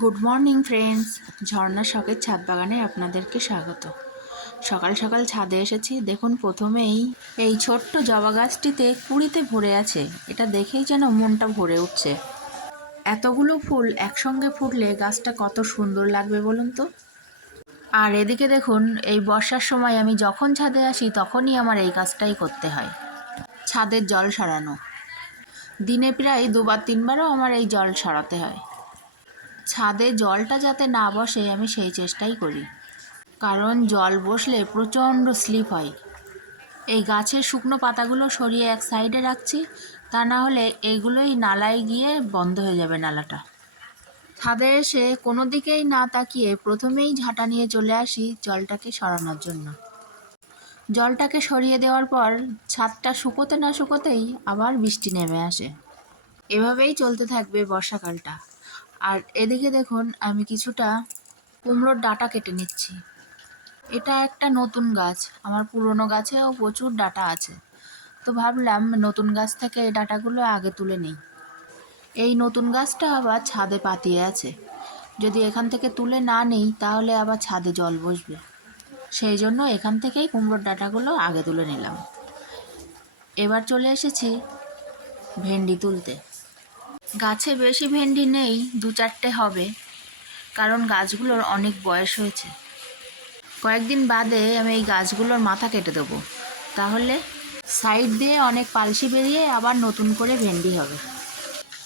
Good morning friends ঝর্ণা শখের ছাদ বাগানে আপনাদেরকে স্বাগত। সকাল সকাল ছাদে এসেছি। দেখুন, প্রথমেই এই ছোট্ট জবা গাছটিতে কুড়িতে ভরে আছে। এটা দেখেই যেন মনটা ভরে উঠছে। এতগুলো ফুল একসঙ্গে ফুটলে গাছটা কত সুন্দর লাগবে বলুন তো? আর এদিকে দেখুন, এই বর্ষার সময় আমি যখন ছাদে আসি, তখনই আমার এই কাজটাই করতে হয়। ছাদের জল সরানো। দিনে প্রায় দুবার, তিনবারও আমার এই জল সরাতে হয়। ছাদে জলটা যাতে না বসে, আমি সেই চেষ্টাই করি। কারণ জল বসলে প্রচণ্ড স্লিপ হয়। এই গাছের শুকনো পাতাগুলো সরিয়ে এক সাইডে রাখছি, তা না হলে এইগুলোই নালায় গিয়ে বন্ধ হয়ে যাবে নালাটা। ছাদে এসে কোনো দিকেই না তাকিয়ে প্রথমেই ঝাঁটা নিয়ে চলে আসি জলটাকে সরানোর জন্য। জলটাকে সরিয়ে দেওয়ার পর ছাদটা শুকোতে না শুকোতেই আবার বৃষ্টি নেমে আসে। এভাবেই চলতে থাকবে বর্ষাকালটা। আর এদিকে দেখুন, আমি কিছুটা কুমড়োর ডাঁটা কেটে নিচ্ছি। এটা একটা নতুন গাছ। আমার পুরনো গাছেও প্রচুর ডাটা আছে। তো ভাবলাম নতুন গাছ থেকে এই ডাঁটাগুলো আগে তুলে নিই। এই নতুন গাছটা আবার ছাদে পাতিয়ে আছে। যদি এখান থেকে তুলে না নিই, তাহলে আবার ছাদে জল বসবে। সেই জন্য এখান থেকেই কুমড়োর ডাঁটাগুলো আগে তুলে নিলাম। এবার চলে এসেছি ভেন্ডি তুলতে। গাছে বেশি ভেন্ডি নেই, দু চারটে হবে। কারণ গাছগুলোর অনেক বয়স হয়েছে। কয়েকদিন বাদে আমি এই গাছগুলোর মাথা কেটে দেবো। তাহলে সাইড দিয়ে অনেক পালসি বেরিয়ে আবার নতুন করে ভেন্ডি হবে।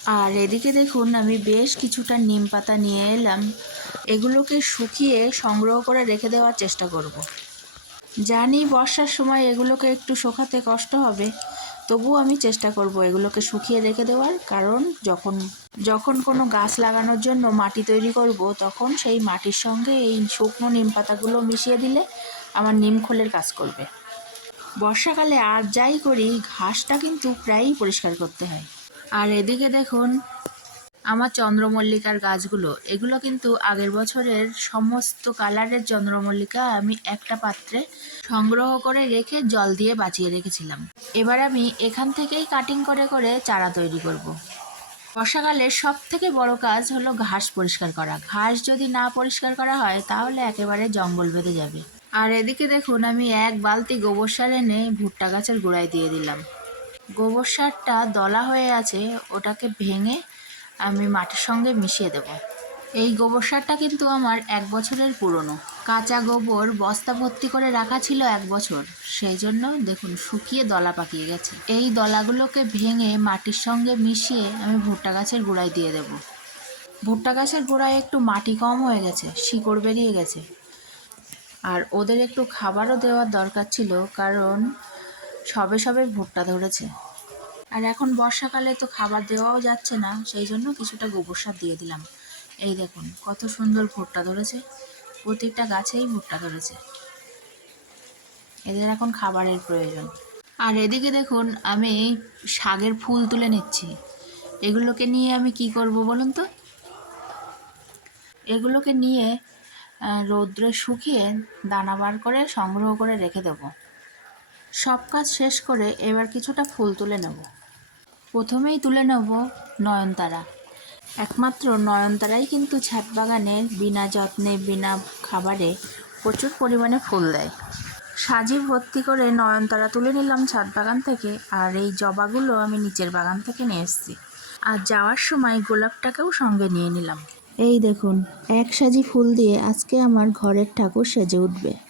আর এদিকে দেখুন, আমি বেশ কিছুটা নিম পাতা নিয়ে এলাম। এগুলোকে শুকিয়ে সংগ্রহ করে রেখে দেওয়ার চেষ্টা করব। জানি বর্ষার সময় এগুলোকে একটু শোকাতে কষ্ট হবে, তবুও আমি চেষ্টা করব এগুলোকে শুকিয়ে রেখে দেওয়ার। কারণ যখন যখন কোনো গাছ লাগানোর জন্য মাটি তৈরি করব, তখন সেই মাটির সঙ্গে এই শুকনো নিম পাতাগুলো মিশিয়ে দিলে আমার নিম খোলের কাজ করবে। বর্ষাকালে আর যাই করি, ঘাসটা কিন্তু প্রায়ই পরিষ্কার করতে হয়। আর এদিকে দেখুন আমার চন্দ্রমল্লিকার গাছগুলো, এগুলো কিন্তু আগের বছরের সমস্ত কালারের চন্দ্রমল্লিকা আমি একটা পাত্রে সংগ্রহ করে রেখে জল দিয়ে বাঁচিয়ে রেখেছিলাম। এবার আমি এখান থেকেই কাটিং করে করে চারা তৈরি করব। বর্ষাকালের সব থেকে বড় কাজ হলো ঘাস পরিষ্কার করা। ঘাস যদি না পরিষ্কার করা হয়, তাহলে একেবারে জঙ্গল বেঁধে যাবে। আর এদিকে দেখুন, আমি এক বালতি গোবর সার এনে ভুট্টা গাছের গোড়ায় দিয়ে দিলাম। গোবর সারটা দলা হয়ে আছে, ওটাকে ভেঙে আমি মাটির সঙ্গে মিশিয়ে দেব। এই গোবর সারটা কিন্তু আমার এক বছরের পুরনো। কাঁচা গোবর বস্তা ভর্তি করে রাখা ছিল এক বছর। সেই জন্য দেখুন, শুকিয়ে দলা পাকিয়ে গেছে। এই দলাগুলোকে ভেঙে মাটির সঙ্গে মিশিয়ে আমি ভুট্টা গাছের গোড়ায় দিয়ে দেব। ভুট্টা গাছের গোড়ায় একটু মাটি কম হয়ে গেছে, শিকড় বেরিয়ে গেছে। আর ওদের একটু খাবারও দেওয়ার দরকার ছিল, কারণ সবে সবে ভুট্টা ধরেছে। আর এখন বর্ষাকালে তো খাবার দেওয়াও যাচ্ছে না, সেই জন্য কিছুটা গোবর সার দিয়ে দিলাম। এই দেখুন, কত সুন্দর ভুট্টা ধরেছে। প্রত্যেকটা গাছেই ভুট্টা ধরেছে। এদের এখন খাবারের প্রয়োজন। আর এদিকে দেখুন, আমি শাকের ফুল তুলে নিচ্ছি। এগুলোকে নিয়ে আমি কি করব বলুন তো? এগুলোকে নিয়ে রৌদ্রে শুকিয়ে দানা বার করে সংগ্রহ করে রেখে দেবো। সব কাজ শেষ করে এবার কিছুটা ফুল তুলে নেব। প্রথমেই তুলে নেব নয়নতারা। একমাত্র নয়নতারাই কিন্তু ছাদ বাগানে বিনা যত্নে, বিনা খাবারে প্রচুর পরিমাণে ফুল দেয়। সাজি ভর্তি করে নয়নতারা তুলে নিলাম ছাদ বাগান থেকে, আর এই জবাগুলো আমি নিচের বাগান থেকে নিয়ে এসেছি। আর যাওয়ার সময় গোলাপটাকেও সঙ্গে নিয়ে নিলাম। এই দেখুন, এক সাজি ফুল দিয়ে আজকে আমার ঘরের ঠাকুর সেজে উঠবে।